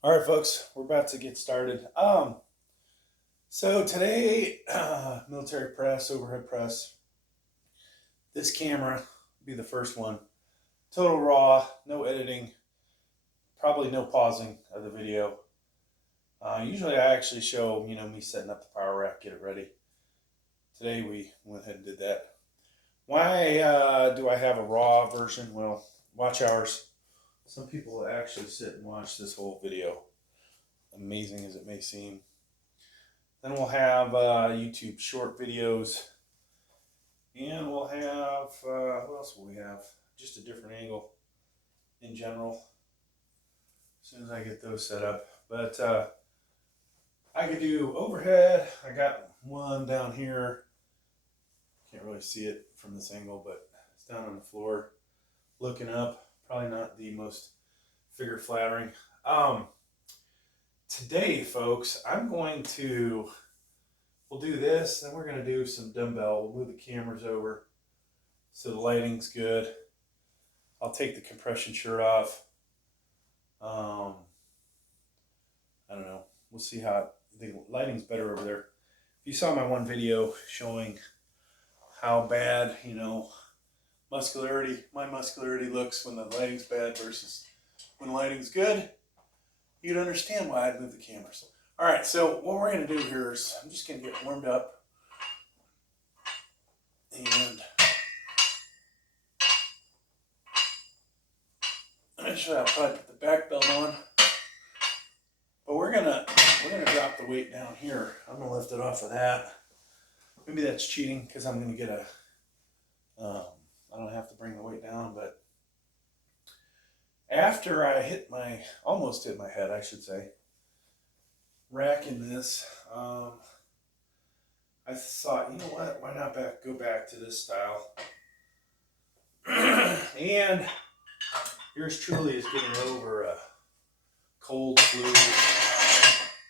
All right, folks, we're about to get started. So today, military press, overhead press. This camera will be the first one. Total raw, no editing, probably no pausing of the video. Usually I actually show, me setting up the power rack, get it ready. Today we went ahead and did that. Why do I have a raw version? Well, watch hours. Some people actually sit and watch this whole video, amazing as it may seem. Then we'll have YouTube short videos, and we'll have, what else will we have? Just a different angle in general, as soon as I get those set up. But I could do overhead. I got one down here. Can't really see it from this angle, but it's down on the floor, looking up. Probably not the most figure flattering. Today, folks, we'll do this, then we're going to do some dumbbell. We'll move the cameras over so the lighting's good. I'll take the compression shirt off. I don't know. We'll see how the lighting's better over there. If you saw my one video showing how bad, my muscularity looks when the lighting's bad versus when the lighting's good, you'd understand why I'd move the cameras. All right, so what we're going to do here is I'm just going to get warmed up. And actually, I'll probably put the back belt on. But we're gonna drop the weight down here. I'm gonna lift it off of that. Maybe that's cheating because I'm gonna get I don't have to bring the weight down, but after I almost hit my head, I should say, racking this, I thought, you know what, why not go back to this style? And yours truly is getting over a cold, flu,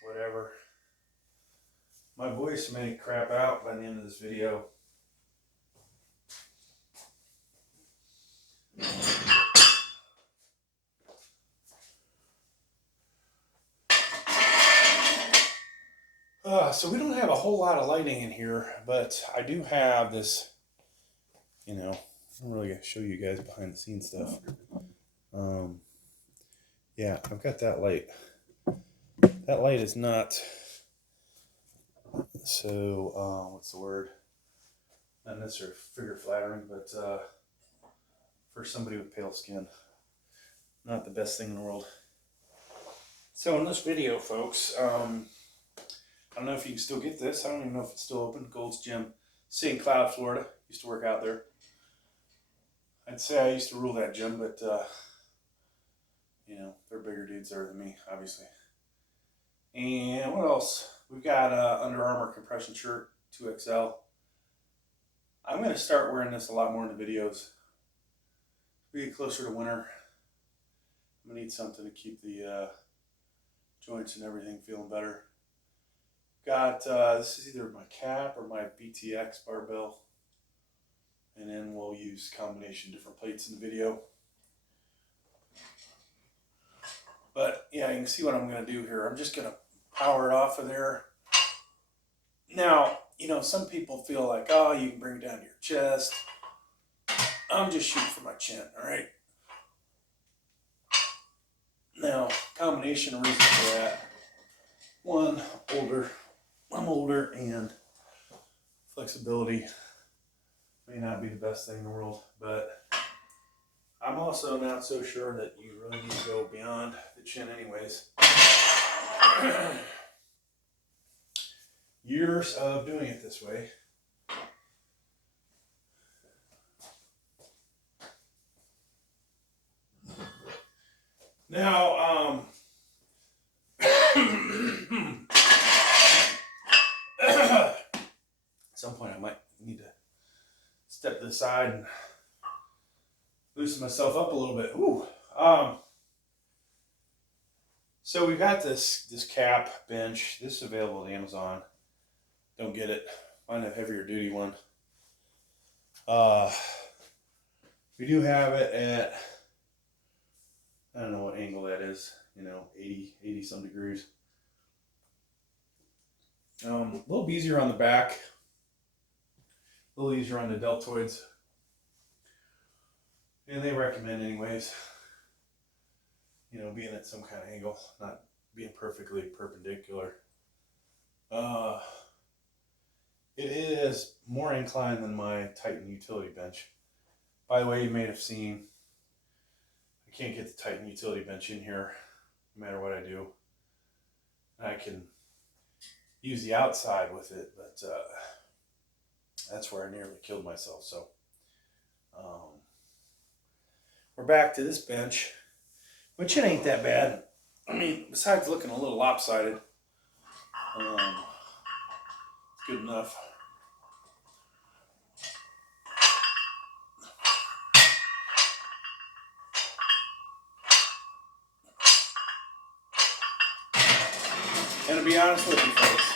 whatever. My voice may crap out by the end of this video. So we don't have a whole lot of lighting in here, but I do have this, I'm really going to show you guys behind the scenes stuff. Yeah, I've got that light. That light is not so, what's the word? Not necessarily figure flattering, but for somebody with pale skin, not the best thing in the world. So in this video, folks, I don't know if you can still get this. I don't even know if it's still open. Gold's Gym, St. Cloud, Florida. Used to work out there. I'd say I used to rule that gym, but they're bigger dudes there than me, obviously. And what else? We've got Under Armour compression shirt, 2XL. I'm going to start wearing this a lot more in the videos. We get closer to winter. I'm going to need something to keep the joints and everything feeling better. Got, this is either my cap or my BTX barbell. And then we'll use combination different plates in the video. But yeah, you can see what I'm going to do here. I'm just going to power it off of there. Now, some people feel like, oh, you can bring it down to your chest. I'm just shooting for my chin, all right? Now, combination of reasons for that. One, I'm older, and flexibility may not be the best thing in the world, but I'm also not so sure that you really need to go beyond the chin anyways. Years of doing it this way. Now, at some point I might need to step to the side and loosen myself up a little bit. Ooh. So we've got this cap bench. This is available at Amazon. Don't get it. Find a heavier duty one. We do have it at, I don't know what angle that is. you know, 80 some degrees. A little easier on the back, a little easier on the deltoids. And they recommend anyways, you know, being at some kind of angle, not being perfectly perpendicular. It is more inclined than my Titan utility bench. By the way, you may have seen, I can't get the Titan utility bench in here, no matter what I do. I can use the outside with it, but that's where I nearly killed myself. So we're back to this bench, which it ain't that bad. I mean, besides looking a little lopsided, it's good enough. And to be honest with you folks,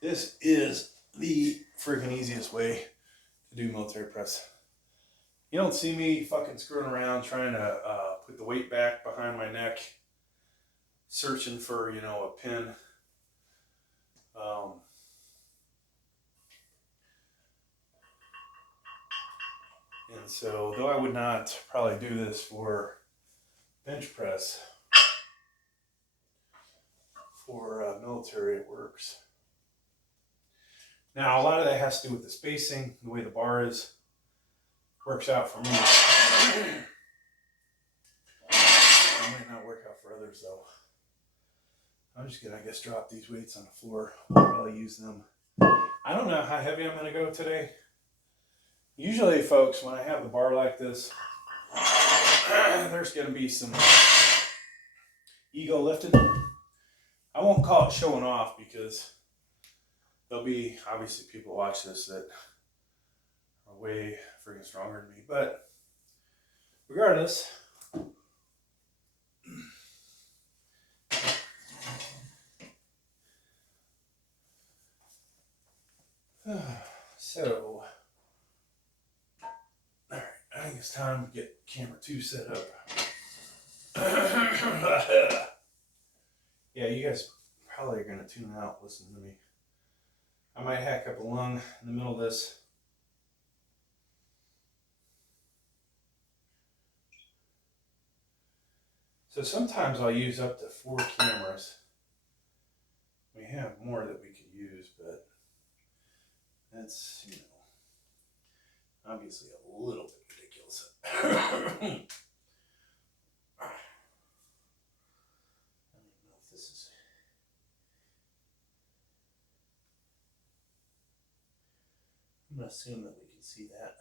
this is the freaking easiest way to do military press. You don't see me fucking screwing around trying to put the weight back behind my neck, searching for, you know, a pin. And so, though I would not probably do this for bench press, for military, it works. Now, a lot of that has to do with the spacing, the way the bar is. Works out for me. It might not work out for others, though. I'm just gonna, I guess, drop these weights on the floor. I'll probably use them. I don't know how heavy I'm gonna go today. Usually, folks, when I have the bar like this, there's gonna be some ego lifting. I won't call it showing off because there'll be obviously people watch this that are way freaking stronger than me. But regardless, so, all right, I think it's time to get camera 2 set up. Yeah, you guys probably are going to tune out listening to me. I might hack up a lung in the middle of this. So sometimes I'll use up to 4 cameras. We have more that we could use, but that's, you know, obviously a little bit ridiculous. I don't even know if this is... I'm going to assume that we can see that.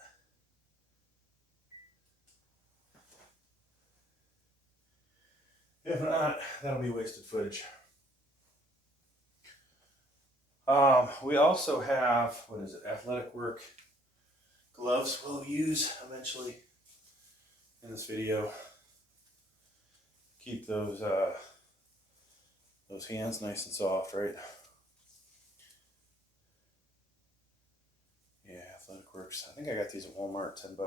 If not, that'll be wasted footage. We also have, what is it, athletic work gloves we'll use eventually in this video. Keep those hands nice and soft, right? Yeah, athletic works. I think I got these at Walmart, $10.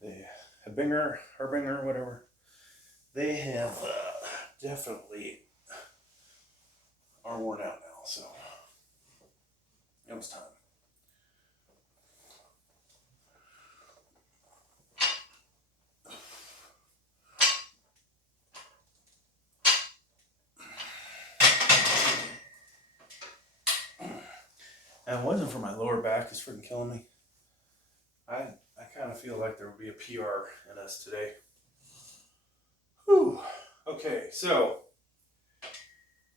They Herbinger, whatever. They have definitely are worn out now, so it was time. And it wasn't for my lower back, it's freaking killing me. I kind of feel like there will be a PR in us today. Whew. Okay, so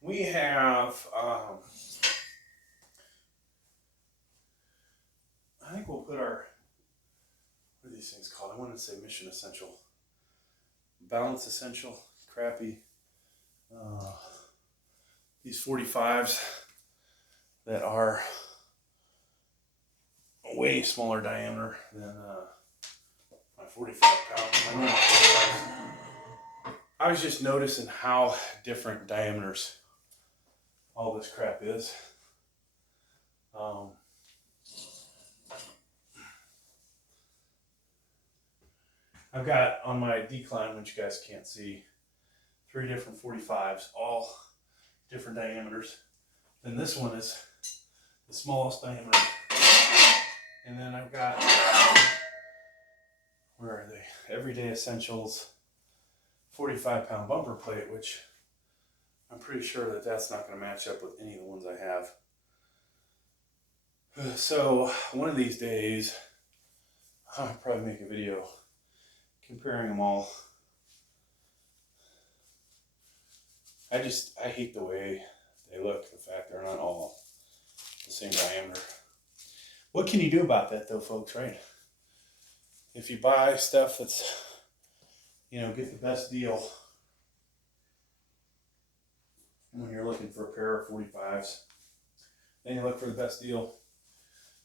we have, I think we'll put our, what are these things called? I wanted to say Mission Essential. Balance Essential, crappy. These 45s that are way smaller diameter than my 45 pound. I was just noticing how different diameters all this crap is. I've got on my decline, which you guys can't see, 3 different 45s, all different diameters. Then this one is the smallest diameter. And then I've got, where are they? Everyday Essentials 45-pound bumper plate, which I'm pretty sure that that's not going to match up with any of the ones I have. So one of these days, I'll probably make a video comparing them all. I hate the way they look, the fact they're not all the same diameter. What can you do about that though, folks, right? If you buy stuff that's, get the best deal when you're looking for a pair of 45s, then you look for the best deal,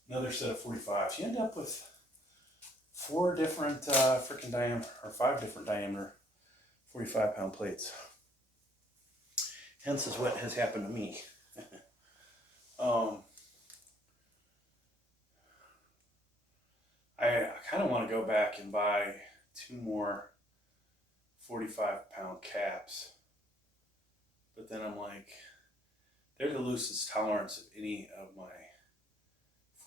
another set of 45s, you end up with 4 different freaking diameter, or 5 different diameter 45-pound plates. Hence is what has happened to me. I kind of want to go back and buy 2 more 45-pound caps, but then I'm like, they're the loosest tolerance of any of my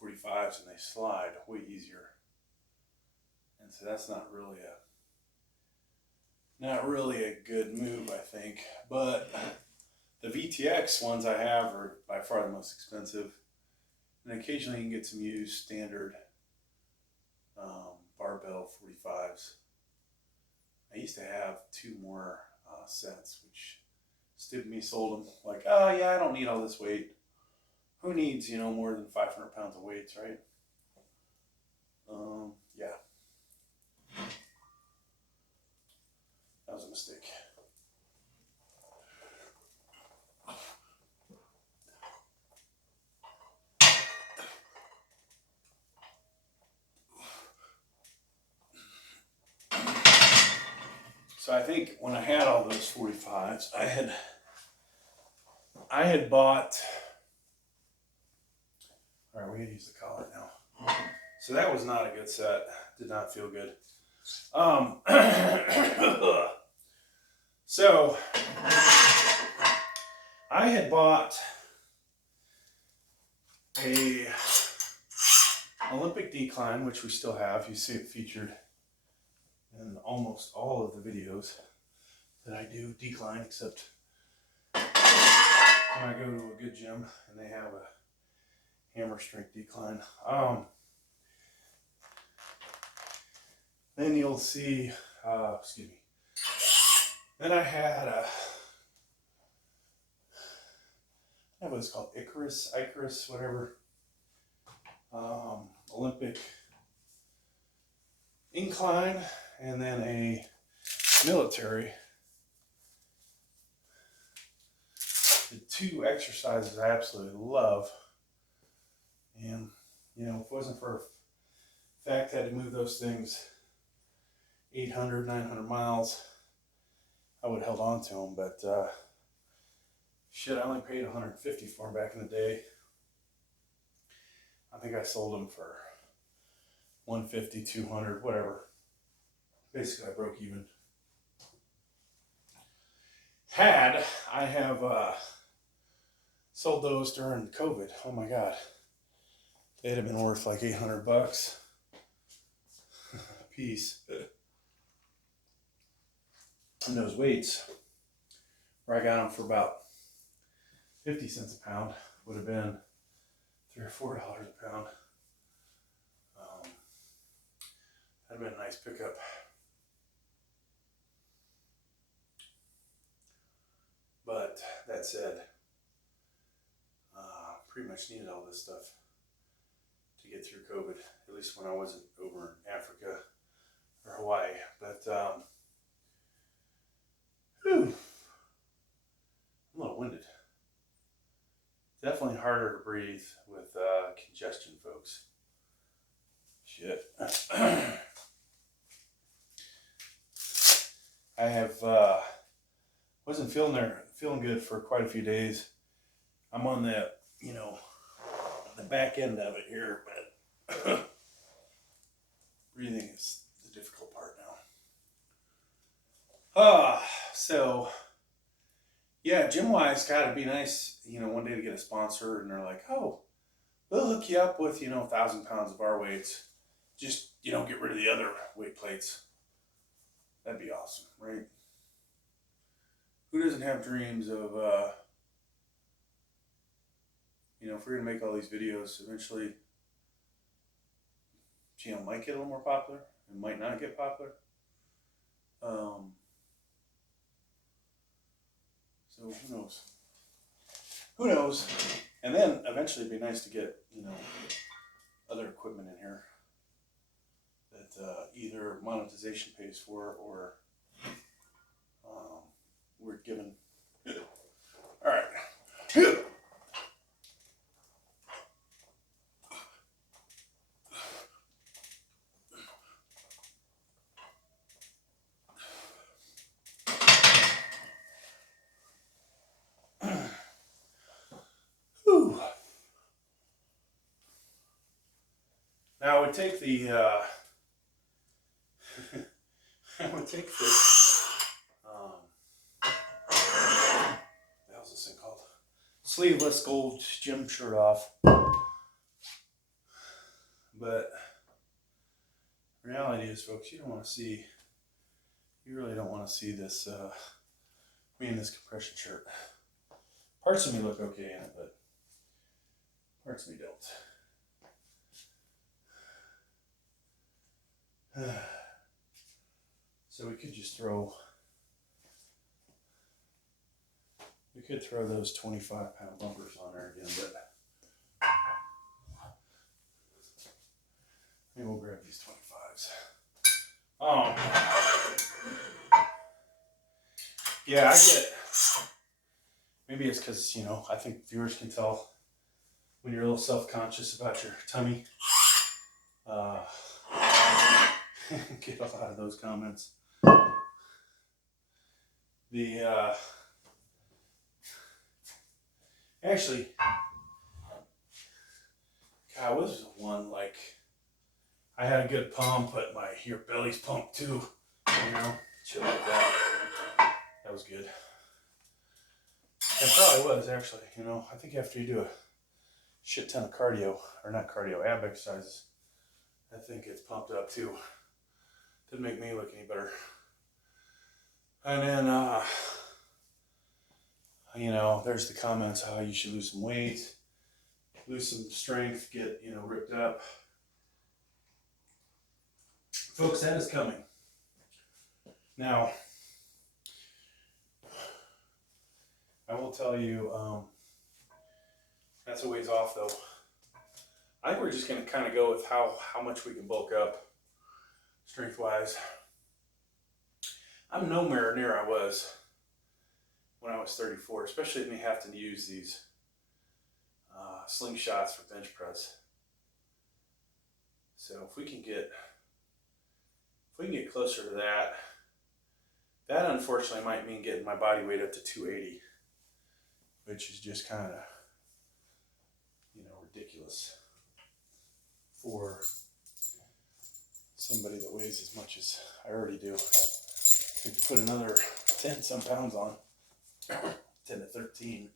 45s, and they slide way easier. And so that's not really a good move, I think. But the VTX ones I have are by far the most expensive, and occasionally you can get some used standard Barbell 45s. I used to have 2 more sets, which stupid me sold them. Like, oh yeah, I don't need all this weight. Who needs, more than 500 pounds of weights, right? Yeah. That was a mistake. So I think when I had all those 45s, I had bought, all right, we gotta use the collar now. So that was not a good set. Did not feel good. So I had bought a Olympic decline, which we still have. You see it featured in almost all of the videos that I do decline, except when I go to a good gym and they have a hammer strength decline. Then you'll see, then I had what was called Icarus, whatever, Olympic incline, and then a military. The 2 exercises I absolutely love, and if it wasn't for the fact I had to move those things 800, 900 miles, I would have held on to them, but shit, I only paid $150 for them back in the day. I think I sold them for $150, $200, whatever. Basically, I broke even. Had I have sold those during COVID, oh my God, they'd have been worth like $800 a piece. And those weights, where I got them for about 50 cents a pound, would have been $3 or $4 a pound. That'd been a nice pickup. But that said, pretty much needed all this stuff to get through COVID, at least when I wasn't over in Africa or Hawaii. But I'm a little winded. Definitely harder to breathe with congestion, folks. Shit. I have wasn't feeling good for quite a few days. I'm on the the back end of it here, but breathing is the difficult part now. So yeah, gym wise, gotta be nice, one day to get a sponsor and they're like, oh, we'll hook you up with, 1,000 pounds of bar weights. Just, get rid of the other weight plates. That'd be awesome, right? Who doesn't have dreams of, if we're gonna make all these videos, eventually channel might get a little more popular. It might not get popular. So who knows? Who knows? And then eventually it'd be nice to get, other equipment in here that either monetization pays for or we're given. All right. Now I would take the how's this thing called? Sleeveless gold gym shirt off. But reality is, folks, you really don't want to see this me in this compression shirt. Parts of me look okay in it, but parts of me don't. So we could just throw those 25-pound bumpers on there again, but maybe we'll grab these 25s. Yeah, I get, maybe it's because, I think viewers can tell when you're a little self-conscious about your tummy. Get a lot of those comments. Actually, God, was one like I had a good pump, but your belly's pumped too, shit like that. That was good. It probably was actually, I think after you do a shit ton of cardio, or not cardio, ab exercises, I think it's pumped up too. Didn't make me look any better. And then, there's the comments how you should lose some weight, lose some strength, get, ripped up. Folks, that is coming. Now, I will tell you, that's a ways off though. I think we're just going to kind of go with how much we can bulk up strength-wise. I'm nowhere near I was when I was 34, especially me having to use these slingshots for bench press. So if we can get closer to that, that unfortunately might mean getting my body weight up to 280, which is just kind of, ridiculous for somebody that weighs as much as I already do. To put another 10 some pounds on, 10 to 13.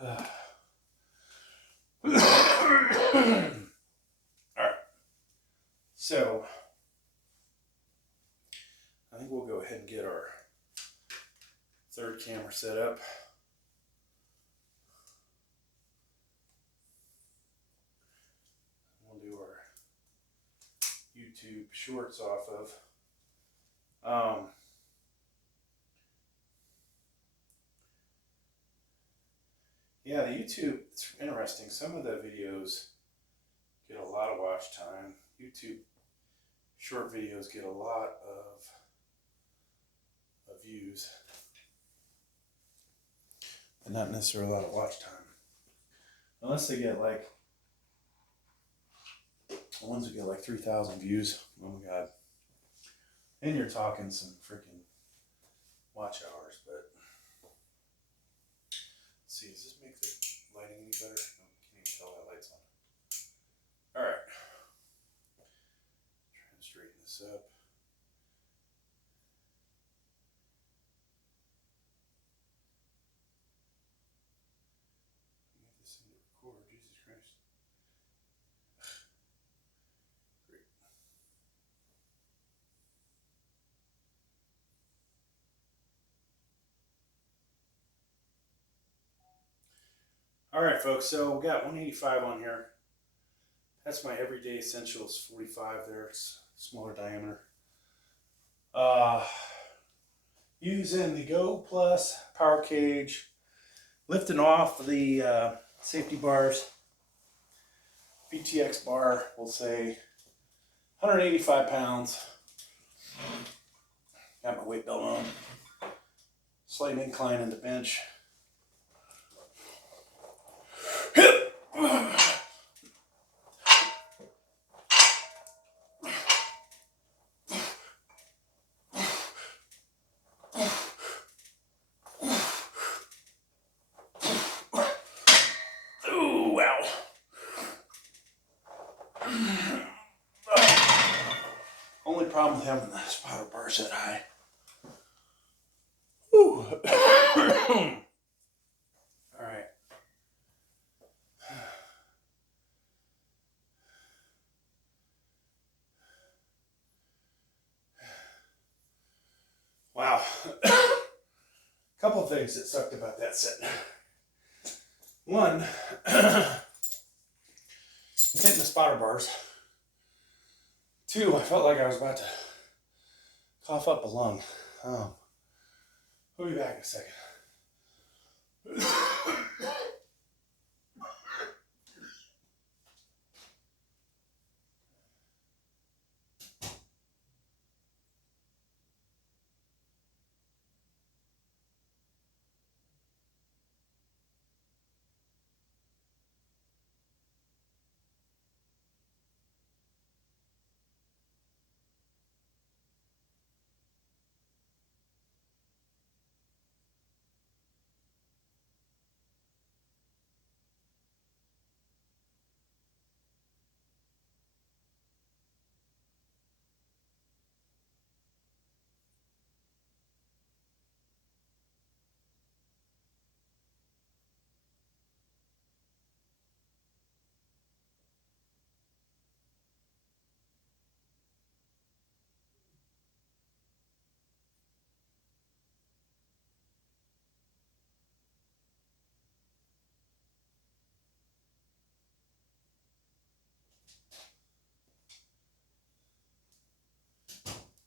All right, so I think we'll go ahead and get our third camera set up. We'll do our YouTube shorts off of. Yeah, the YouTube, it's interesting. Some of the videos get a lot of watch time. YouTube short videos get a lot of views, but not necessarily a lot of watch time. Unless they get like, the ones that get like 3,000 views, oh my God. And you're talking some freaking watch hours, but let's see, does this make the lighting any better? No, can't even tell that light's on. All right, trying to straighten this up. All right, folks, so we got 185 on here. That's my everyday essentials 45 there. It's smaller diameter. Using the Go Plus power cage, lifting off the safety bars. VTX bar, we'll say 185 pounds. Got my weight belt on. Slight incline in the bench. Ooh, wow. Only problem with having the spotter bars that high. Ooh. All right. Wow. Couple of things that sucked about that set. One, hitting the spotter bars. Two, I felt like I was about to cough up a lung. We'll be back in a second.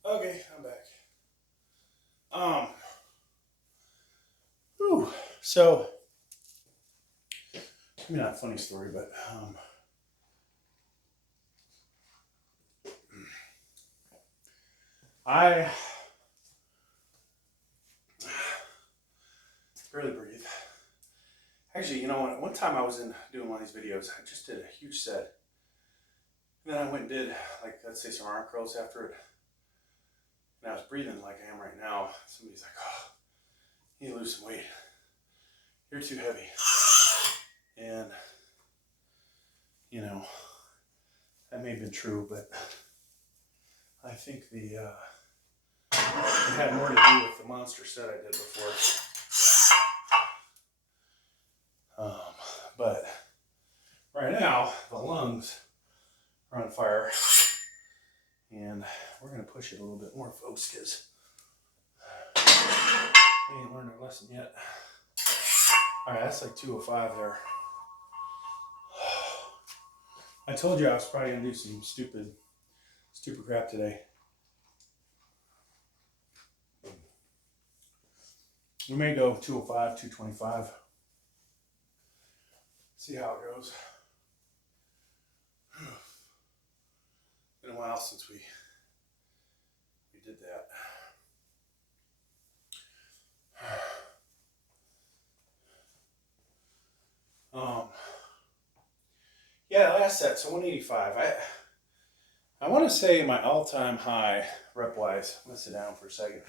Okay, I'm back. So, maybe not a funny story, but I barely breathe. Actually, you know what? One time I was doing one of these videos, I just did a huge set. And then I went and did, like, let's say some arm curls after it. And I was breathing like I am right now. Somebody's like, oh, you need to lose some weight. You're too heavy. And, you know, that may have been true, but I think it had more to do with the monster set I did before. But right now, the lungs are on fire. And we're going to push it a little bit more, folks, because we ain't learned our lesson yet. All right, that's like 205 there. I told you I was probably going to do some stupid crap today. We may go 205, 225. See how it goes. It's been a while since we did that. Yeah, last set, so 185. I want to say my all-time high rep-wise. I'm going to sit down for a second.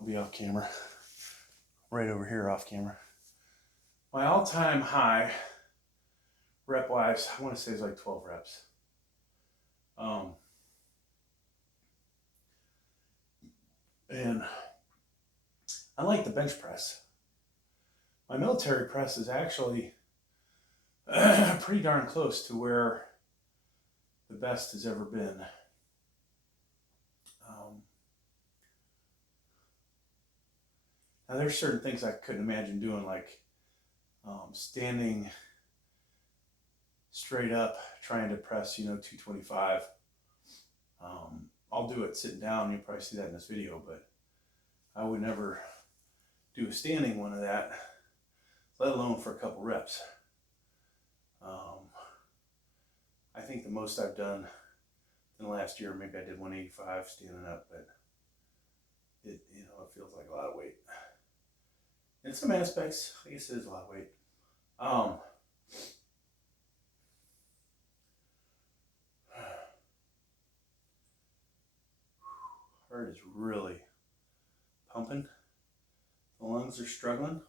I'll be off camera. Right over here off camera. My all-time high rep-wise, I want to say is like 12 reps. And I like the bench press. My military press is actually pretty darn close to where the best has ever been. Now there's certain things I couldn't imagine doing, like standing straight up trying to press, 225. I'll do it sitting down. You'll probably see that in this video, but I would never do a standing one of that, let alone for a couple reps. I think the most I've done in the last year, maybe I did 185 standing up, but it feels like a lot of weight. In some aspects, I guess it is a lot of weight. Heart is really pumping. The lungs are struggling.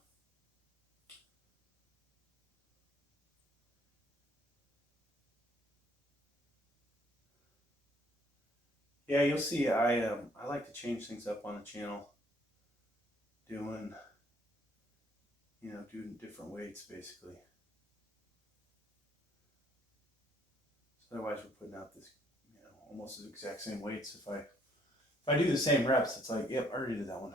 Yeah, you'll see. I like to change things up on the channel, doing different weights basically. So otherwise, we're putting out this, almost the exact same weights. If I do the same reps, it's like, yep, I already did that one.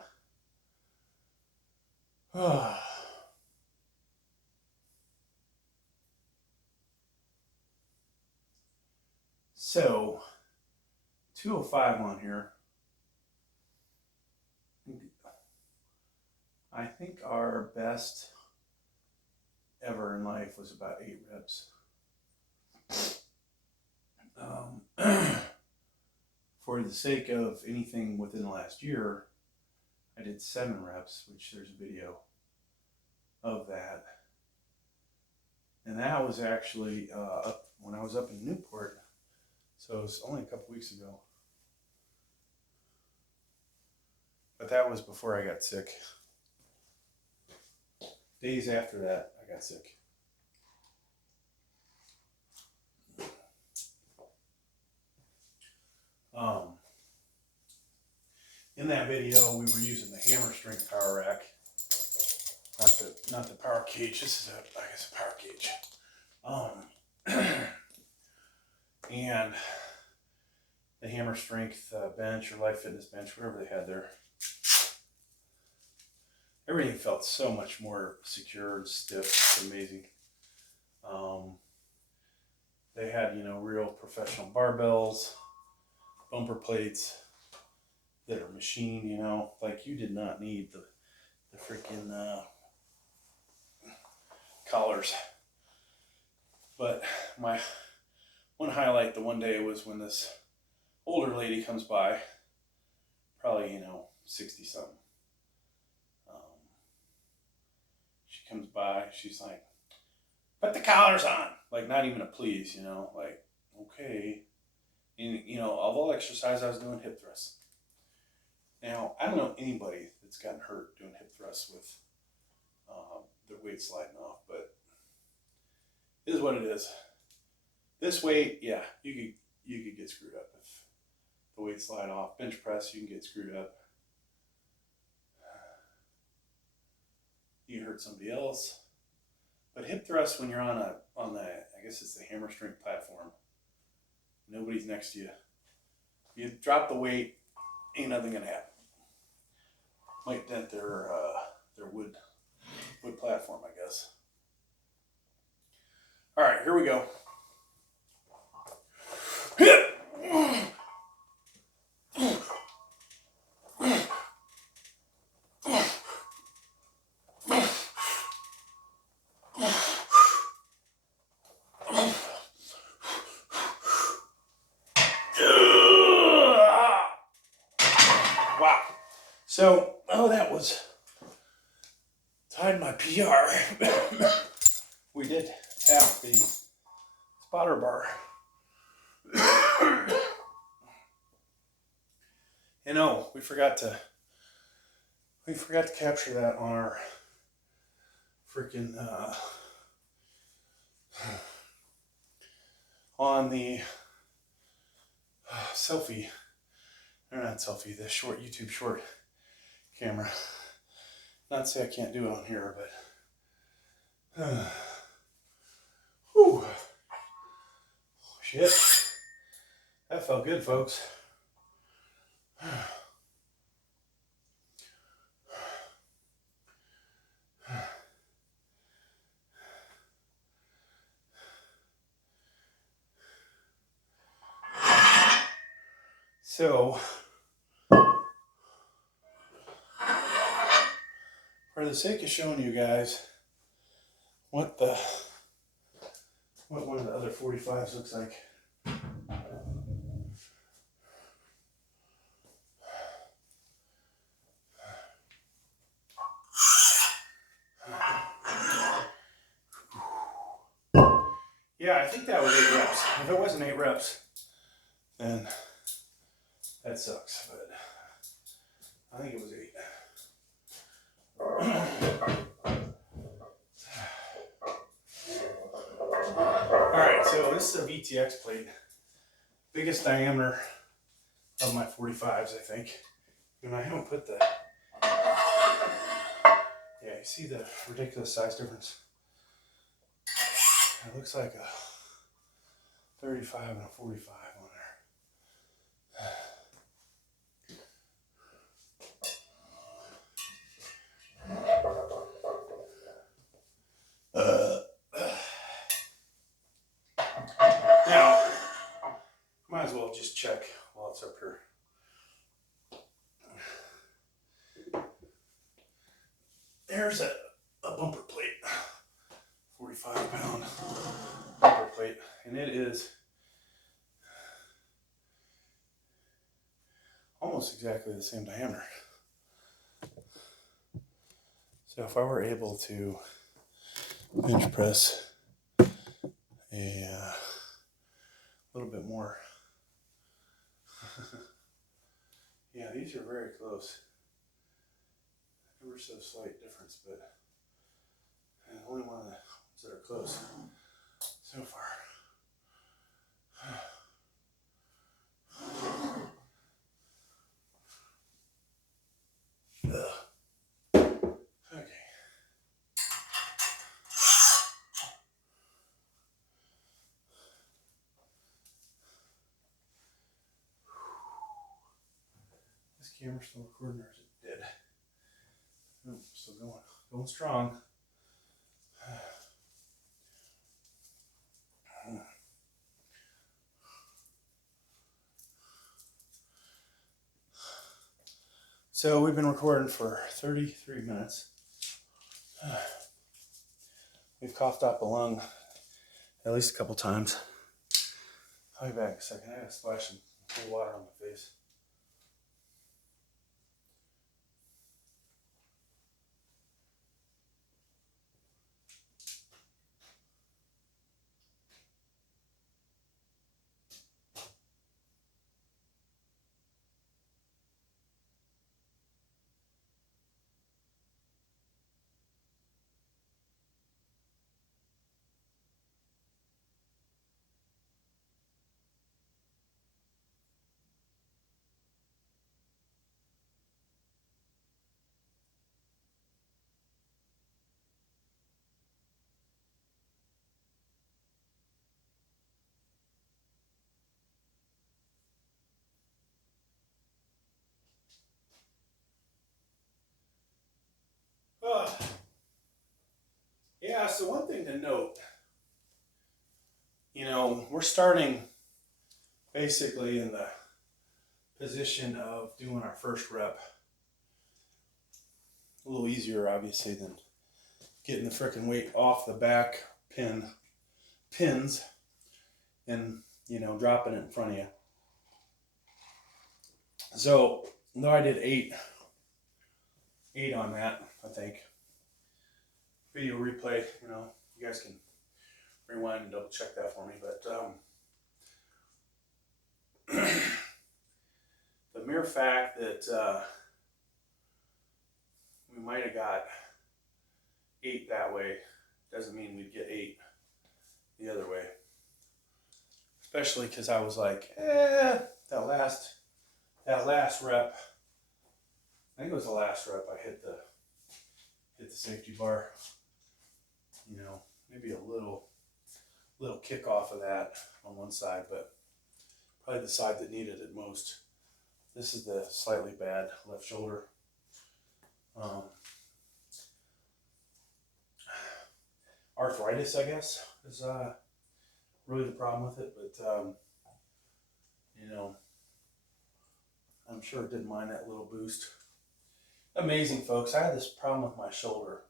So 205 on here. I think our best ever in life was about 8 reps. For the sake of anything within the last year, I did 7 reps, which there's a video of that. And that was actually up when I was up in Newport. So it was only a couple weeks ago. But that was before I got sick. Days after that, I got sick. In that video, we were using the hammer strength power rack, not the power cage. This is a power cage. And the hammer strength bench or life fitness bench, whatever they had there. Everything felt so much more secure and stiff. It's amazing. They had, real professional barbells, bumper plates that are machined, like you did not need the freaking collars. But my one highlight the one day was when this older lady comes by, probably, 60 something. She comes by, she's like, put the collars on. Like, not even a please, like, okay. And, of all exercise, I was doing hip thrusts. Now, I don't know anybody that's gotten hurt doing hip thrusts with their weight sliding off, but it is what it is. This weight, yeah, you could get screwed up if the weight slide off. Bench press, you can get screwed up. You can hurt somebody else. But hip thrust, when you're on the, I guess it's the hammer strength platform, nobody's next to you. You drop the weight, ain't nothing gonna happen. Might dent their wood platform, I guess. All right, here we go. Wow. So, that was tied my PR. We did tap the spotter bar. We forgot to capture that on our freaking on the selfie, or not selfie, the short YouTube short camera. Not to say I can't do it on here, but whew, shit, that felt good, folks. So, for the sake of showing you guys what one of the other 45s looks like. Yeah, I think that was 8 reps. If it wasn't 8 reps, then that sucks, but I think it was 8. Alright, so this is a VTX plate. Biggest diameter of my 45s, I think. And I haven't put the... Yeah, you see the ridiculous size difference? It looks like a 35 and a 45 on there. Now, might as well just check while it's up here. There's a bumper plate, 45-pound bumper plate, and it is almost exactly the same diameter. So if I were able to bench press a little bit more, yeah, these are very close. Ever so slight difference, but the only one of the ones that are close so far. Okay. This camera's still recording, or is it dead? Oh, still going strong. So we've been recording for 33 minutes. We've coughed up a lung at least a couple times. I'll be back in a second. I gotta splash some cold water on my face. Yeah, so one thing to note, we're starting basically in the position of doing our first rep. A little easier, obviously, than getting the frickin' weight off the back pins and, dropping it in front of you. So, though I did 8 on that, I think. Video replay, you guys can rewind and double check that for me, but the mere fact that we might have got 8 that way doesn't mean we'd get 8 the other way. Especially because I was like, that last rep, I think it was the last rep I hit the safety bar. Maybe a little kick off of that on one side, but probably the side that needed it most. This is the slightly bad left shoulder. Arthritis, I guess, is really the problem with it, but I'm sure it didn't mind that little boost. Amazing, folks. I had this problem with my shoulder.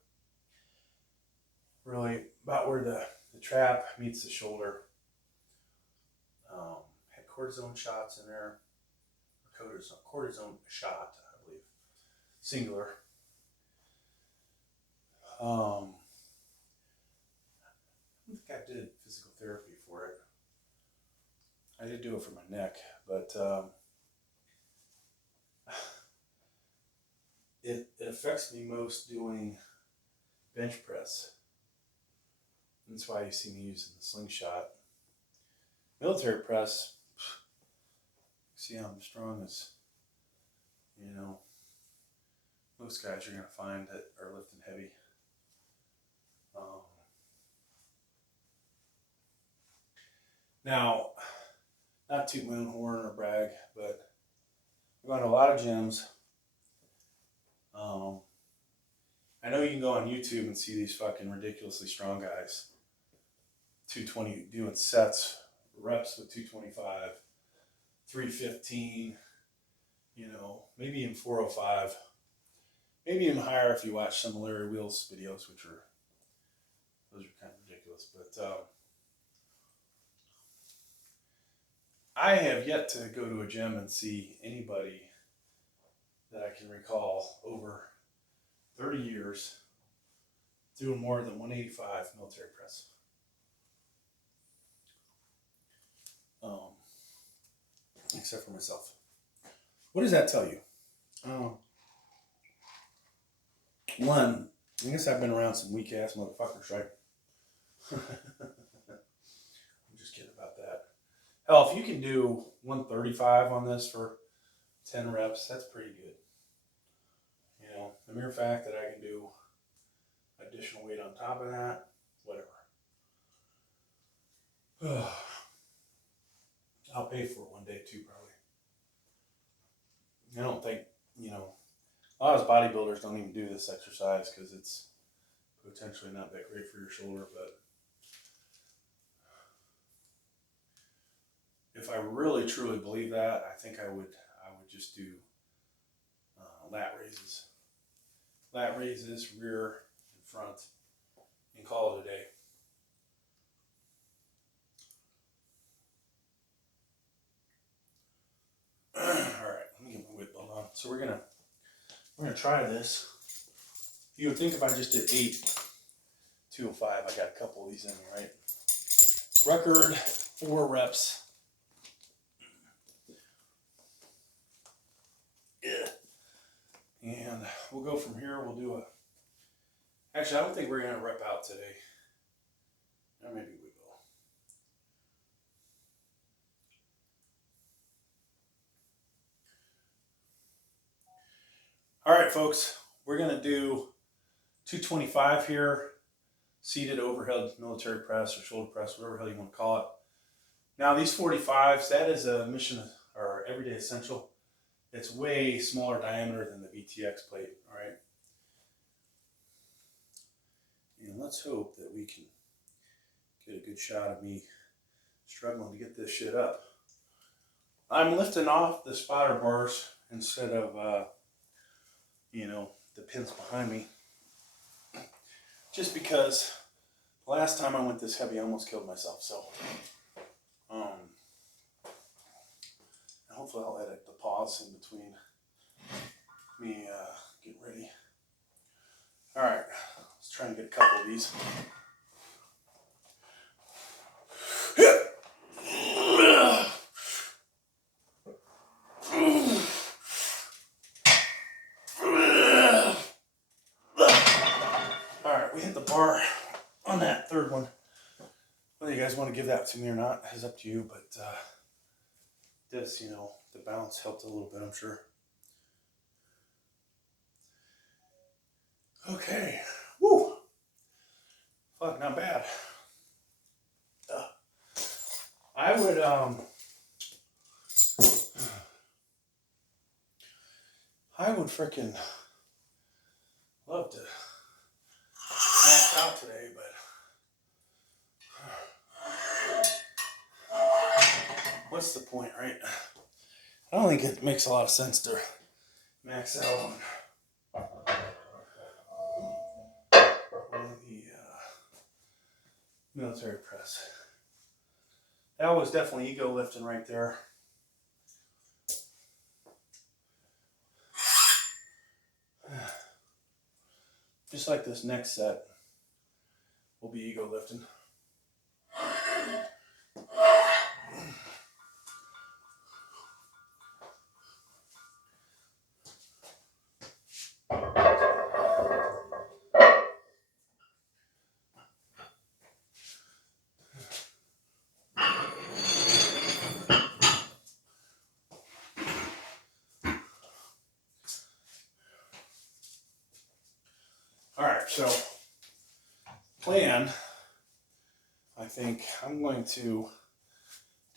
Really, about where the trap meets the shoulder. Had cortisone shots in there. Cortisone shot, I believe. Singular. I think I did physical therapy for it. I did do it for my neck, but it affects me most doing bench press. That's why you see me using the slingshot. Military press, see how I'm strong as, you know, most guys you're going to find that are lifting heavy. Now, not toot my own horn or brag, but I've gone to a lot of gyms. I know you can go on YouTube and see these fucking ridiculously strong guys. 220 doing sets, reps with 225, 315, you know, maybe even 405, maybe even higher if you watch some Larry Wheels videos, those are kind of ridiculous. But I have yet to go to a gym and see anybody that I can recall over 30 years doing more than 185 military press. Except for myself. What does that tell you? One, I guess I've been around some weak ass motherfuckers, right? I'm just kidding about that. Hell, if you can do 135 on this for 10 reps, that's pretty good. You know, the mere fact that I can do additional weight on top of that, whatever. I'll pay for it one day too, probably. I don't think, you know, a lot of bodybuilders don't even do this exercise because it's potentially not that great for your shoulder, but if I really truly believe that, I think I would just do lat raises, rear and front, and call it a day. All right, let me get my weight belt on. So we're gonna try this. You would think if I just did 205, I got a couple of these in, right? Record 4 reps. Yeah. And we'll go from here. We'll do actually, I don't think we're gonna rep out today. Or maybe we will. All right, folks, we're going to do 225 here, seated overhead military press or shoulder press, whatever the hell you want to call it. Now, these 45s, that is a mission or everyday essential. It's way smaller diameter than the VTX plate, all right? And let's hope that we can get a good shot of me struggling to get this shit up. I'm lifting off the spotter bars instead of you know, the pins behind me, just because last time I went this heavy I almost killed myself. So hopefully I'll edit the pause in between me getting ready. All right, let's try and get a couple of these. On that third one, whether you guys want to give that to me or not is up to you, but this, you know, the balance helped a little bit, I'm sure. Okay, woo, fuck, not bad. I would freaking love to max out today, but what's the point, right? I don't think it makes a lot of sense to max out on the military press. That was definitely ego lifting right there. Just like this next set will be ego lifting. Alright, so plan, I think I'm going to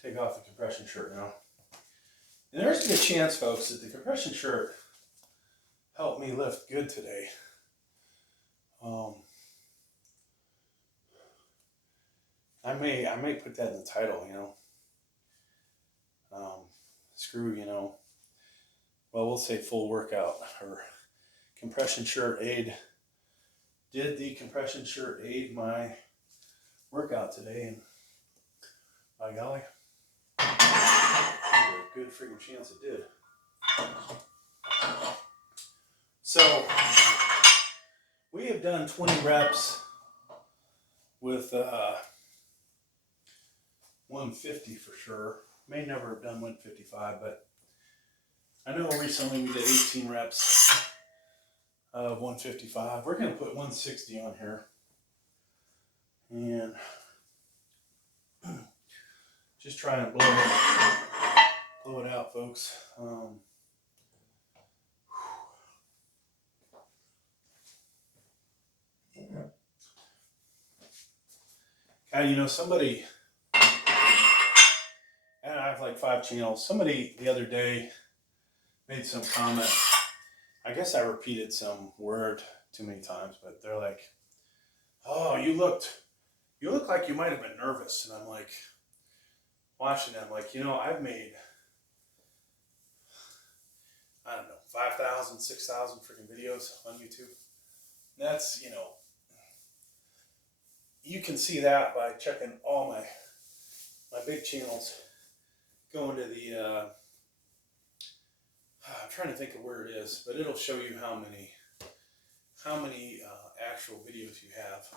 take off the compression shirt now. And there's a good chance, folks, that the compression shirt helped me lift good today. I may put that in the title, you know. Screw, you know, well, we'll say full workout or compression shirt aid. Did the compression shirt aid my workout today? And by golly, there's a good freaking chance it did. So we have done 20 reps with 150 for sure. May never have done 155, but I know recently we did 18 reps of 155. We're going to put 160 on here. And just try and blow it out, folks. God, you know, somebody, and I have like 5 channels. Somebody the other day made some comment. I guess I repeated some word too many times, but they're like, "Oh, you look like you might have been nervous." And I'm like, watching them, like, you know, I've made, I don't know, 5,000, 6,000 freaking videos on YouTube. That's, you know, you can see that by checking all my big channels. Going to the, I'm trying to think of where it is, but it'll show you how many actual videos you have.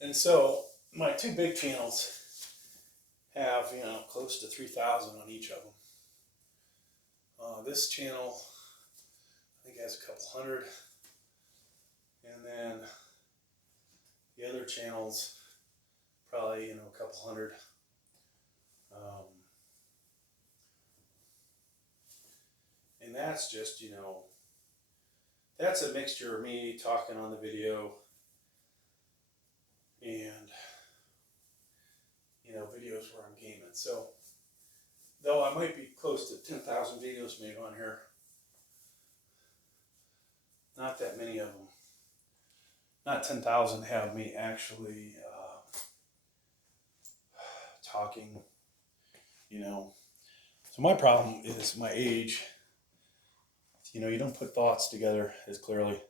And so my 2 big channels have, you know, close to 3,000 on each of them. This channel, I think, has a couple hundred, and then the other channels probably, you know, a couple hundred. And that's just, you know, that's a mixture of me talking on the video and, you know, videos where I'm gaming. So, though I might be close to 10,000 videos made on here, not that many of them, not 10,000 have me actually talking, you know. So my problem is my age. You know, you don't put thoughts together as clearly.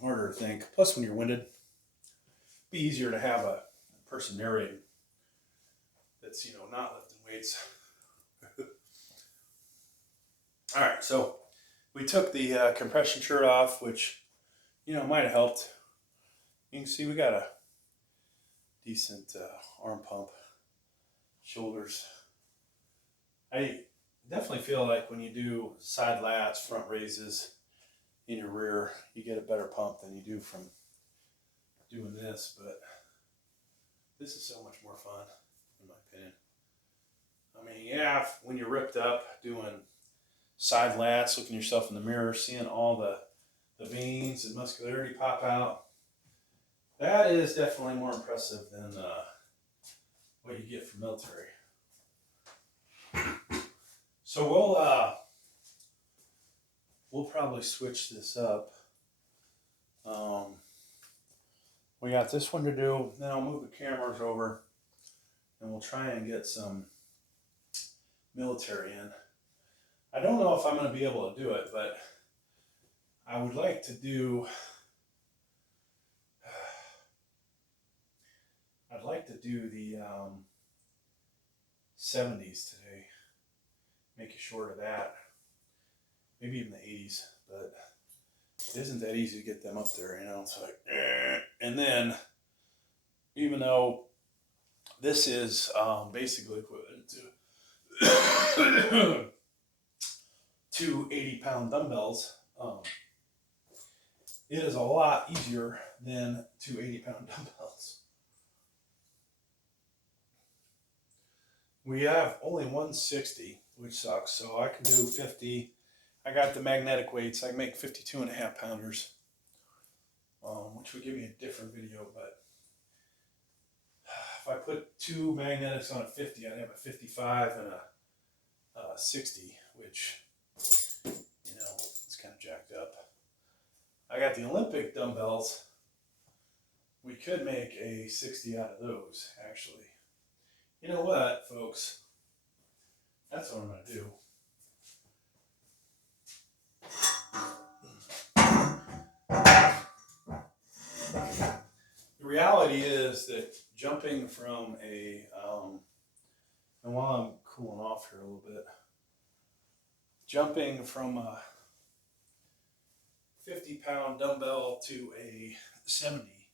Harder to think. Plus, when you're winded, it'd be easier to have a person narrating that's, you know, not lifting weights. All right, so we took the compression shirt off, which, you know, might have helped. You can see we got a decent arm pump, shoulders. I definitely feel like when you do side lats, front raises in your rear, you get a better pump than you do from doing this, but this is so much more fun, in my opinion. I mean, yeah, when you're ripped up doing side lats, looking yourself in the mirror, seeing all the veins and muscularity pop out, that is definitely more impressive than what you get from military. So we'll probably switch this up. We got this one to do. Then I'll move the cameras over, and we'll try and get some military in. I don't know if I'm going to be able to do it, but I would like to do, I'd like to do the 70s today. Make it short of that. Maybe even the 80s, but it isn't that easy to get them up there, you know. It's like, and then, even though this is basically equivalent to two 80-pound dumbbells, it is a lot easier than two 80-pound dumbbells. We have only 160, which sucks, so I can do 50. I got the magnetic weights. I can make 52.5 pounders, which would give me a different video, but if I put two magnetics on a 50, I'd have a 55 and a 60, which, you know, it's kind of jacked up. I got the Olympic dumbbells. We could make a 60 out of those, actually. You know what, folks? That's what I'm going to do. The reality is that jumping from a, and while I'm cooling off here a little bit, jumping from a 50-pound dumbbell to a 70,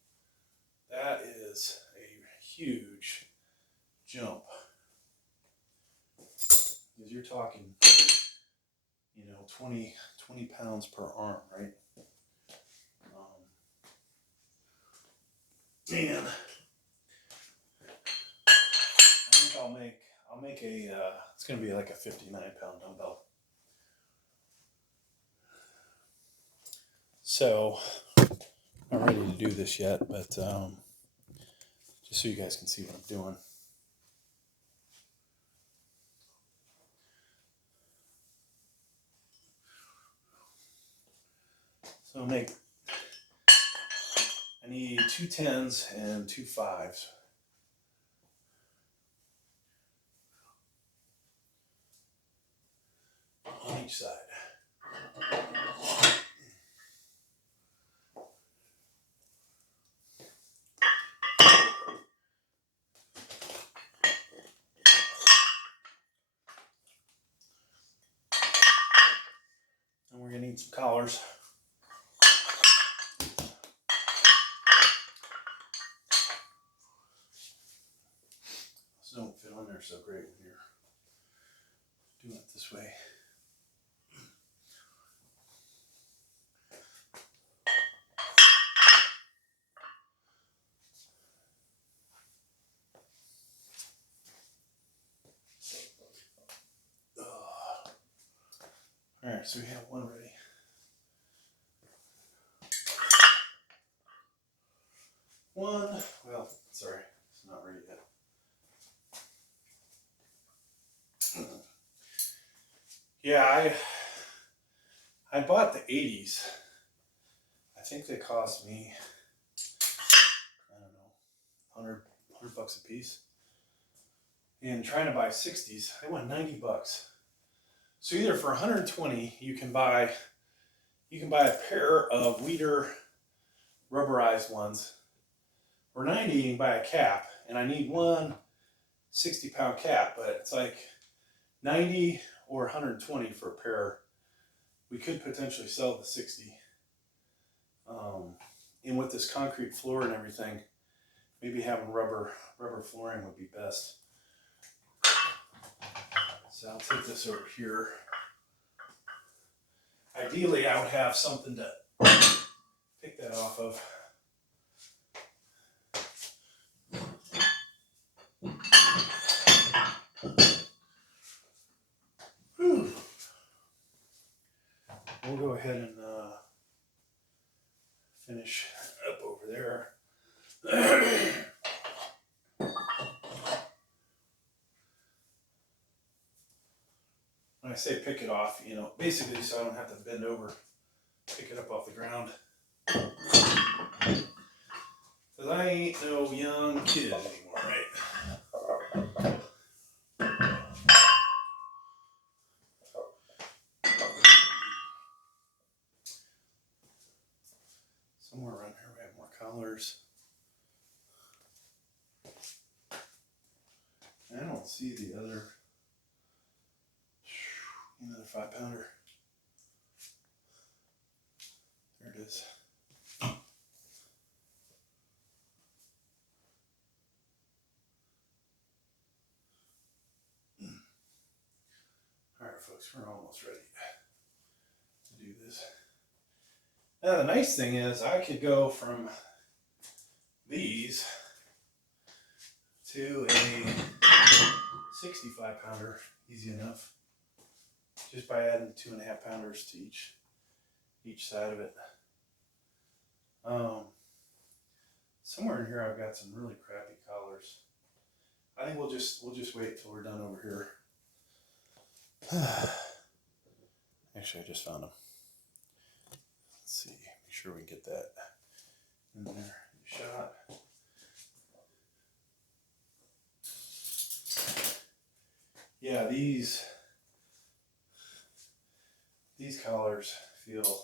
that is a huge jump. Because you're talking, you know, 20 pounds per arm, right? And I think I'll make a, it's going to be like a 59-pound dumbbell. So, I'm not ready to do this yet, but just so you guys can see what I'm doing. So I need 2 10s and 2 5s. On each side. And we're going to need some collars. Those don't fit on there so great when you're doing it this way. All right, so we have one ready. Sorry, it's not ready yet. Yeah, I bought the 80s. I think they cost me, I don't know, 100 bucks a piece. And trying to buy 60s, I went 90 bucks. So either for 120, you can buy a pair of Leader rubberized ones. For 90, you can buy a cap, and I need one 60-pound cap, but it's like 90 or 120 for a pair. We could potentially sell the 60. And with this concrete floor and everything, maybe having rubber flooring would be best. So I'll take this over here. Ideally, I would have something to pick that off of. Whew. We'll go ahead and finish up over there. When I say pick it off, you know, basically so I don't have to bend over, pick it up off the ground. Because I ain't no young kid anymore, right? colors. I don't see the other, another 5-pounder. There it is. Alright folks, we're almost ready to do this. Now the nice thing is I could go from these to a 65-pounder easy enough, just by adding 2.5 pounders to each side of it. Somewhere in here I've got some really crappy collars. I think we'll just wait till we're done over here. Actually, I just found them. Let's see, make sure we get that in there. Shot. Yeah, these collars feel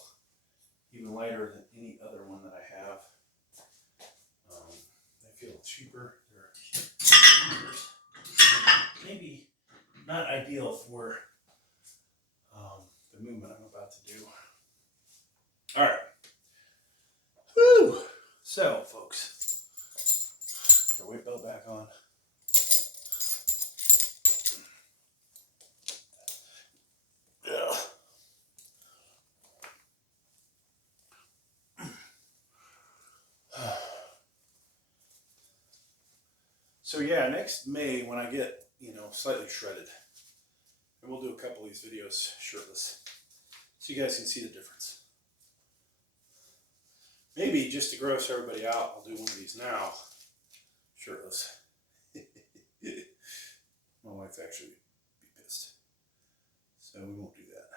even lighter than any other one that I have. They feel cheaper. They're maybe not ideal for the movement I'm about to do. All right. Whew. So, folks, put the weight belt back on. Yeah. So yeah, next May when I get, slightly shredded, and we'll do a couple of these videos shirtless, so you guys can see the difference. Maybe just to gross everybody out, I'll do one of these now, shirtless. My wife's actually be pissed, so we won't do that.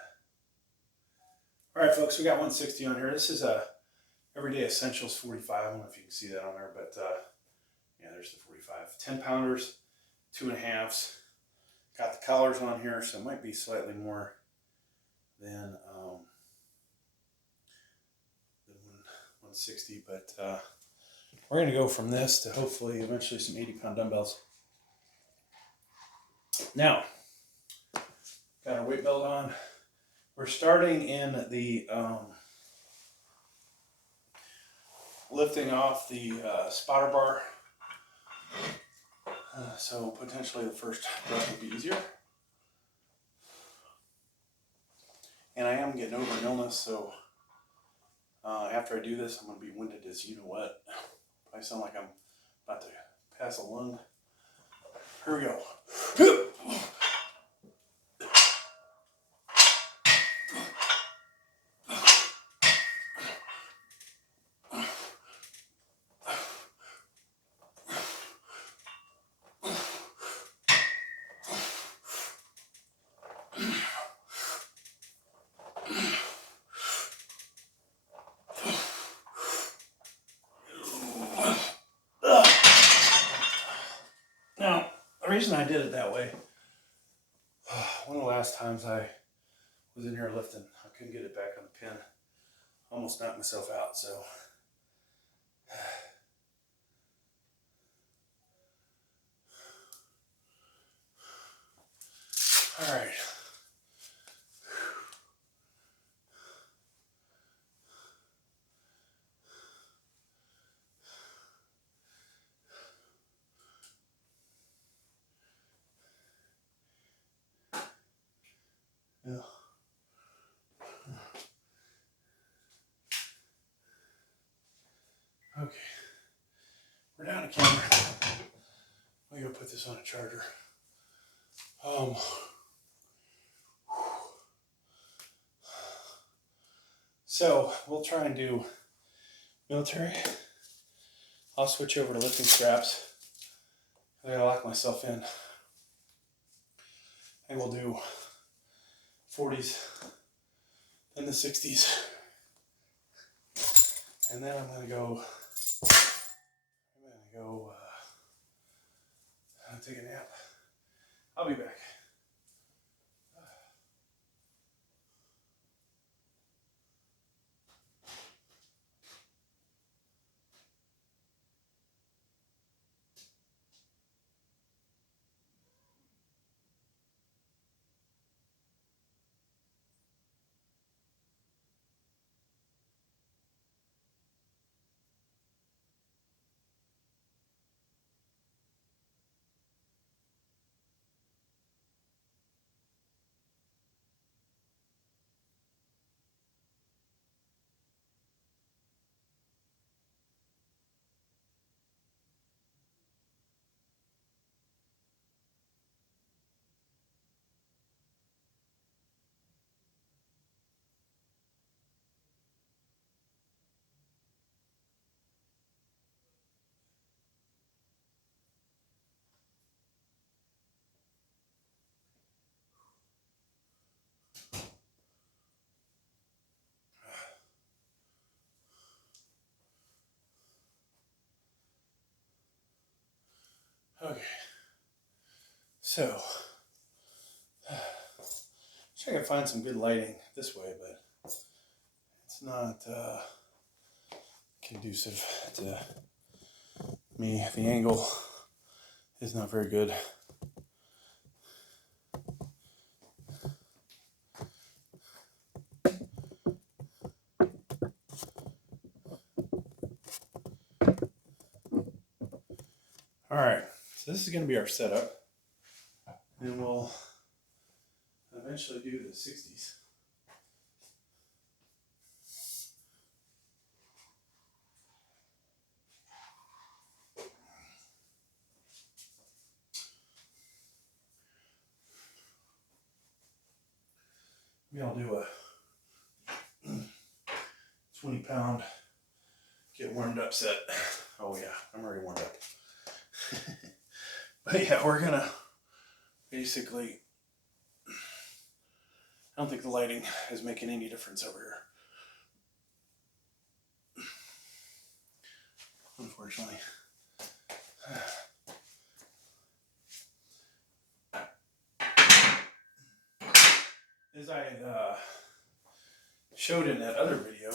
All right, folks, we got 160 on here. This is a Everyday Essentials 45. I don't know if you can see that on there, but yeah, there's the 45. 10 pounders, 2.5s. Got the collars on here, so it might be slightly more than 160, but we're going to go from this to hopefully eventually some 80-pound dumbbells. Now, got our weight belt on. We're starting in the lifting off the spotter bar. So potentially the first breath will be easier. And I am getting over an illness, so after I do this, I'm going to be winded as you know what. I sound like I'm about to pass a lung. Here we go. Now, the reason I did it that way, one of the last times I was in here lifting, I couldn't get it back on the pin. Almost knocked myself out, so. All right. Yeah. Okay. We're down to camera. I'm gonna put this on a charger. So we'll try and do military. I'll switch over to lifting straps. I gotta lock myself in. And we'll do 40s, then the 60s. And then I'm gonna go take a nap. I'll be back. So, wish I could find some good lighting this way, but it's not conducive to me. The angle is not very good. All right, so this is going to be our setup, and we'll eventually do the 60s. Maybe I'll do a 20-pound get warmed up set. Oh yeah, I'm already warmed up. But yeah, we're gonna basically, I don't think the lighting is making any difference over here, unfortunately. As I showed in that other video,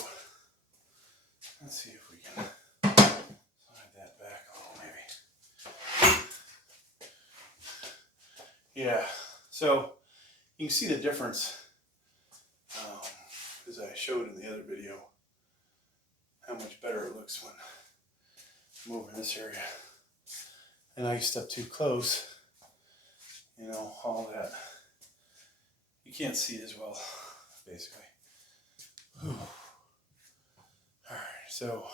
let's see if we can slide that back a little maybe. Yeah, so you can see the difference, as I showed in the other video, how much better it looks when I'm over in this area. And I step too close, you know, all that. You can't see it as well, basically. Whew. All right, so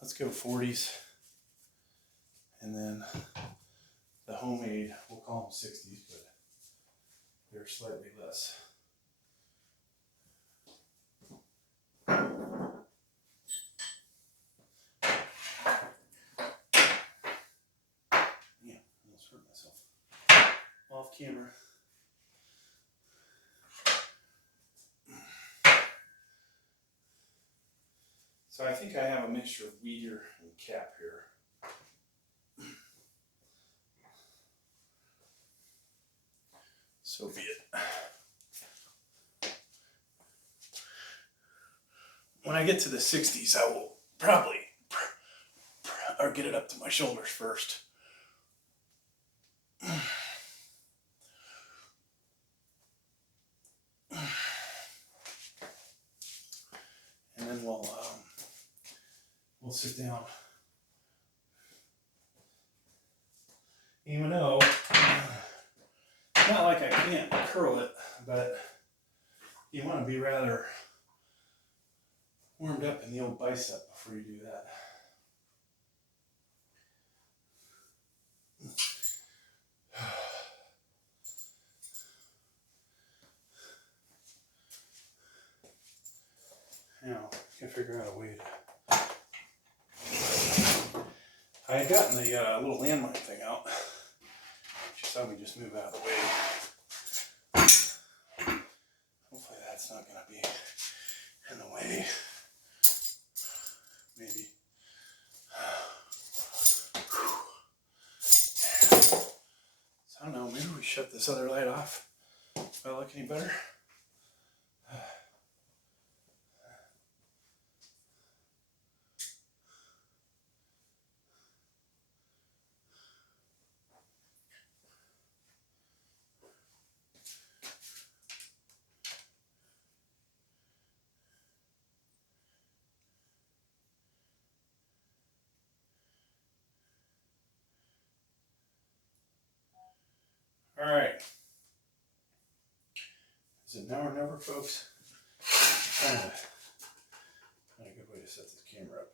let's go 40s, and then the homemade, we'll call them 60s, but they're slightly less. Yeah, I almost hurt myself. Off camera. So I think I have a mixture of weeder and cap here. So be it. When I get to the 60s, I will probably or get it up to my shoulders first. And then we'll sit down. Even though, not like I can't curl it, but you want to be rather warmed up in the old bicep before you do that. Now, I can figure out a way to. I had gotten the little landmine thing out. She saw me just move out of the way. Hopefully that's not going to be in the way. Maybe. So I don't know, maybe we shut this other light off. Do I look any better? All right. Is it now or never, folks? Find a good way to set this camera up.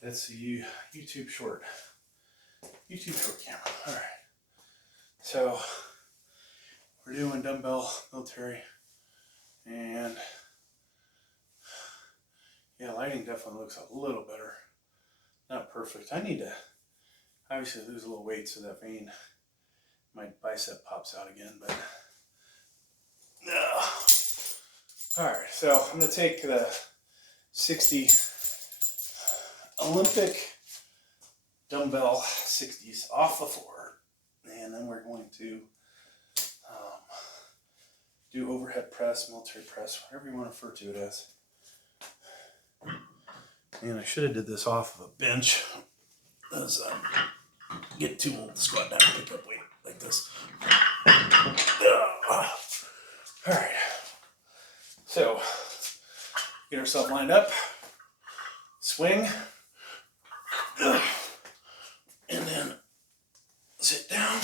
That's the YouTube short camera. All right. So we're doing dumbbell military, and yeah, lighting definitely looks a little better. Not perfect. I need to obviously lose a little weight so that vein, my bicep pops out again, but all right, so I'm going to take the 60 Olympic dumbbell 60s off the floor. And then we're going to do overhead press, military press, whatever you want to refer to it as. And I should have did this off of a bench, as get too old to squat down and pick up weight like this. All right, so get ourselves lined up, swing, and then sit down.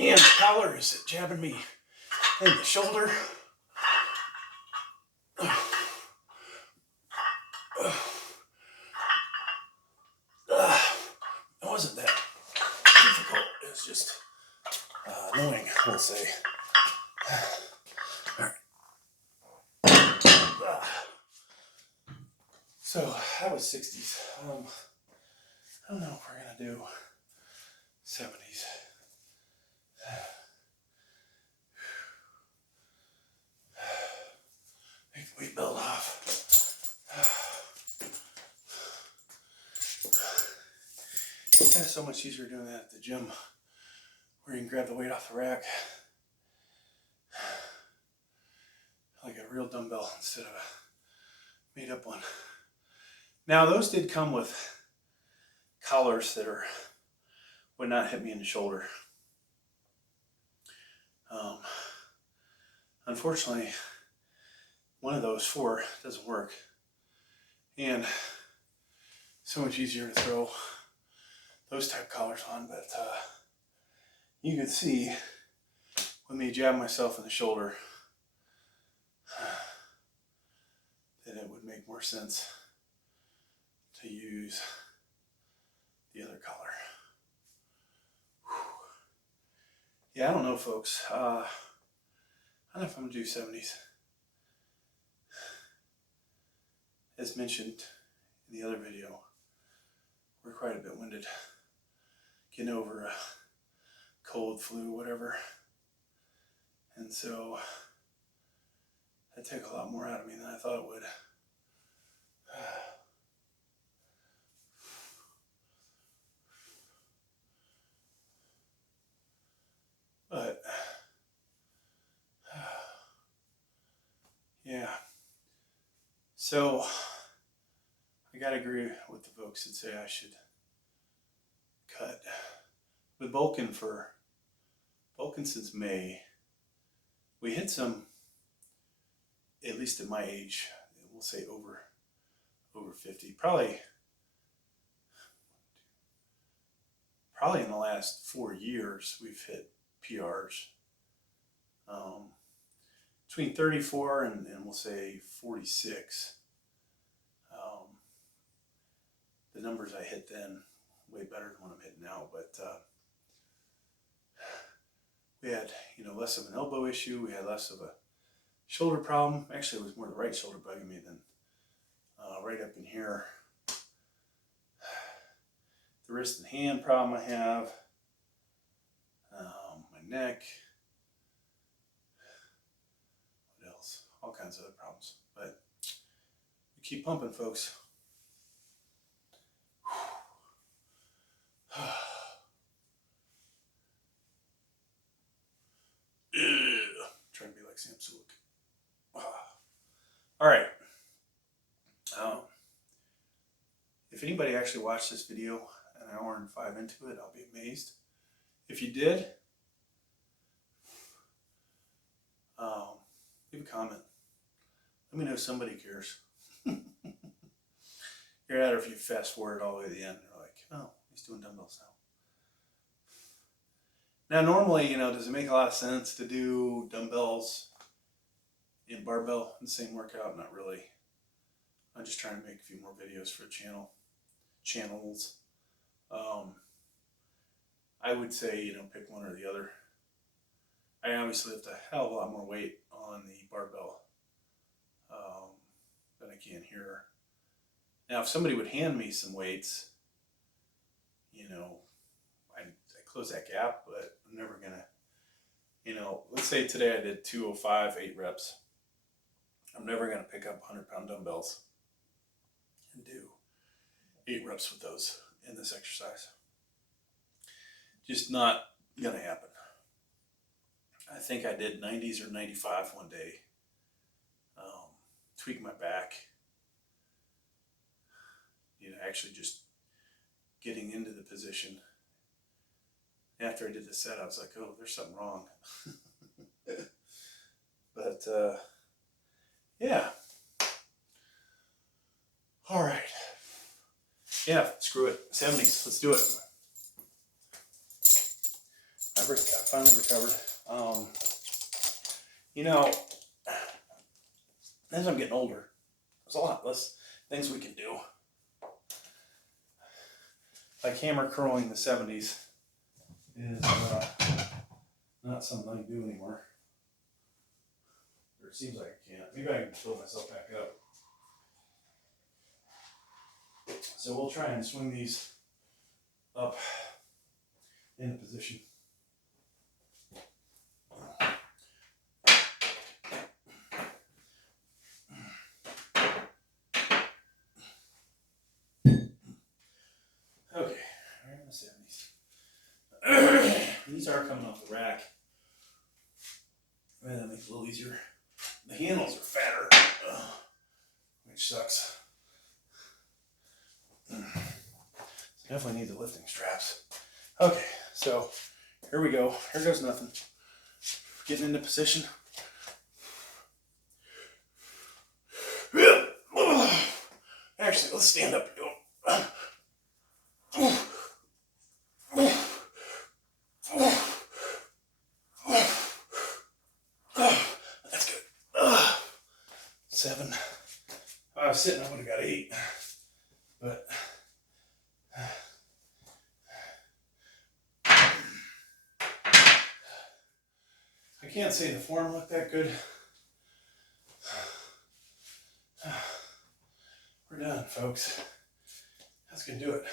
And the collar is jabbing me in the shoulder. It wasn't that difficult. It was just annoying, we'll say. All right. So that was 60s. I don't know if we're gonna do 70s. Make the weight belt off. It's kind of so much easier doing that at the gym, where you can grab the weight off the rack like a real dumbbell instead of a made up one. Now those did come with collars that would not hit me in the shoulder. Unfortunately, one of those 4 doesn't work, and so much easier to throw those type collars on. But you could see with me jabbing myself in the shoulder that it would make more sense to use the other collar. Yeah, I don't know, folks. I don't know if I'm gonna do 70s. As mentioned in the other video, we're quite a bit winded, getting over a cold, flu, whatever. And so that took a lot more out of me than I thought it would. But yeah, so I gotta agree with the folks that say I should cut. With bulking since May, we hit some, at least at my age, we'll say over 50, probably in the last 4 years we've hit PRs between 34 and we'll say 46. The numbers I hit then way better than what I'm hitting now, but we had less of an elbow issue, we had less of a shoulder problem. Actually, it was more the right shoulder bugging me than right up in here. The wrist and hand problem I have, my neck, what else? All kinds of other problems. But we keep pumping, folks. Trying to be like Sam Sulek. All right. If anybody actually watched this video an hour and 5 into it, I'll be amazed. If you did, leave a comment. Let me know somebody cares. You're at it if you fast forward all the way to the end. You're like, oh, he's doing dumbbells now. Now, normally, does it make a lot of sense to do dumbbells in barbell in the same workout? Not really. I'm just trying to make a few more videos for the channels. I would say, pick one or the other. I obviously lift a hell of a lot more weight on the barbell than I can here. Now, if somebody would hand me some weights, I close that gap, but I'm never gonna, let's say today I did 205, 8 reps. I'm never gonna pick up 100-pound dumbbells and do 8 reps with those in this exercise. Just not gonna happen. I think I did 90s or 95 one day. Tweaked my back. Actually just getting into the position. After I did the set, I was like, oh, there's something wrong. But yeah. All right. Yeah, screw it. 70s. Let's do it. I finally recovered. As I'm getting older, there's a lot less things we can do. Like hammer curling the 70s is not something I can do anymore. Or it seems like I can't. Maybe I can fill myself back up. So we'll try and swing these up in position. Okay, we're in the 70s. These are coming off the rack. Man, that makes it a little easier. The handles are fatter, which sucks. Definitely need the lifting straps. Okay, so here we go. Here goes nothing. Getting into position. Actually, let's stand up and do it. That's good. 7. If I was sitting, I would have got 8. But I can't say the form looked that good. We're done, folks. That's gonna do it.